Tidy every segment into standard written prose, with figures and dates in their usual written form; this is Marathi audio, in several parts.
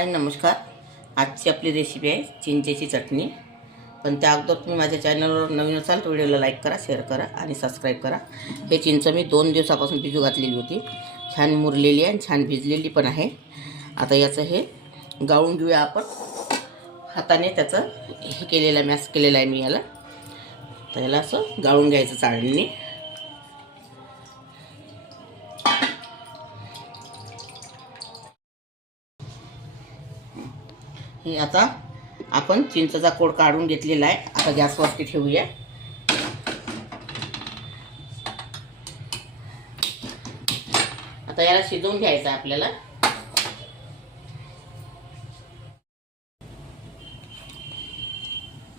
हाय नमस्कार. आजची आपली रेसिपी आहे चिंचेची चटणी. पण त्या अगोदर तुम्ही माझ्या चॅनलवर नवीन असाल तर व्हिडिओला लाईक करा, शेअर करा आणि सबस्क्राईब करा. हे चिंच मी 2 दिवसापासून भिजू घातलेली होती. छान मुरलेली आहे आणि छान भिजलेली पण आहे. आता याचं हे गाळून घेऊया आपण. हाताने त्याचं हे केलेलं मॅश केलेलं आहे मी याला. तर याला असं गाळून घ्यायचं चाळणीने. हे आता आपण चिंचेचा कोड काढून घेतलेला आहे. आता गॅसवरती ठेवूया. आता याला शिजवून घ्यायचं आहे आपल्याला.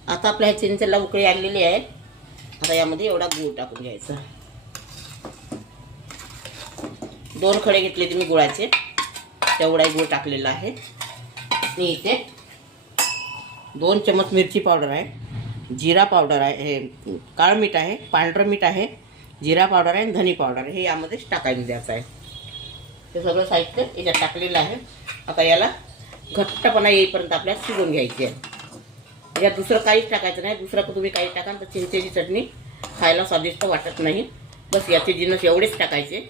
आता आपल्या ह्या चिंचेला उकळी आलेली आहे. आता यामध्ये एवढा गूळ टाकून घ्यायचा. 2 खडे घेतले तुम्ही गुळाचे, तेवढा गूळ टाकलेला आहे. आणि इथे 2 चमच मिरची पावडर आहे, जिरा पावडर आहे, हे काळं मीठ आहे, पांढरं मीठ आहे, जिरा पावडर आहे आणि धनी पावडर आहे. हे यामध्येच टाकायला द्यायचं आहे. ते सगळं साहित्य याच्यात टाकलेलं आहे. आता याला घट्टपणा येईपर्यंत आपल्याला शिजवून घ्यायची आहे. यात दुसरं काहीच टाकायचं नाही. दुसरं तुम्ही काही टाकाल तर चिंचेची चटणी खायला स्वादिष्ट वाटत नाही. बस याचे जिन्नस एवढेच टाकायचे.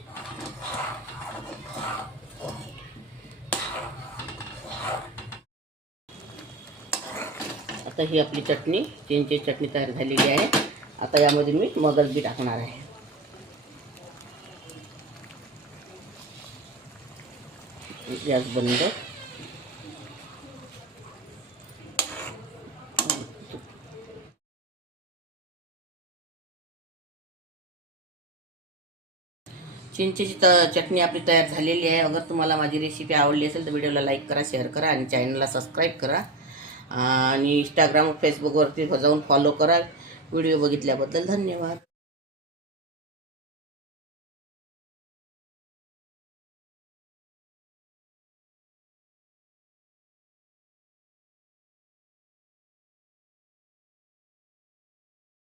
आता ही आपली चटणी, चिंचेची चटणी तयार झालेली आहे. आता यामध्ये मी मगज बी टाकणार आहे. गॅस बंद. चिंचेची चटणी आपली तयार झालेली आहे. अगर तुम्हाला माझी रेसिपी आवडली असेल तर व्हिडिओला लाईक करा, शेअर करा आणि चॅनलला सबस्क्राईब करा. आणि इंस्टाग्राम फेसबुकवरती जाऊन फॉलो करा. व्हिडिओ बघितल्याबद्दल धन्यवाद.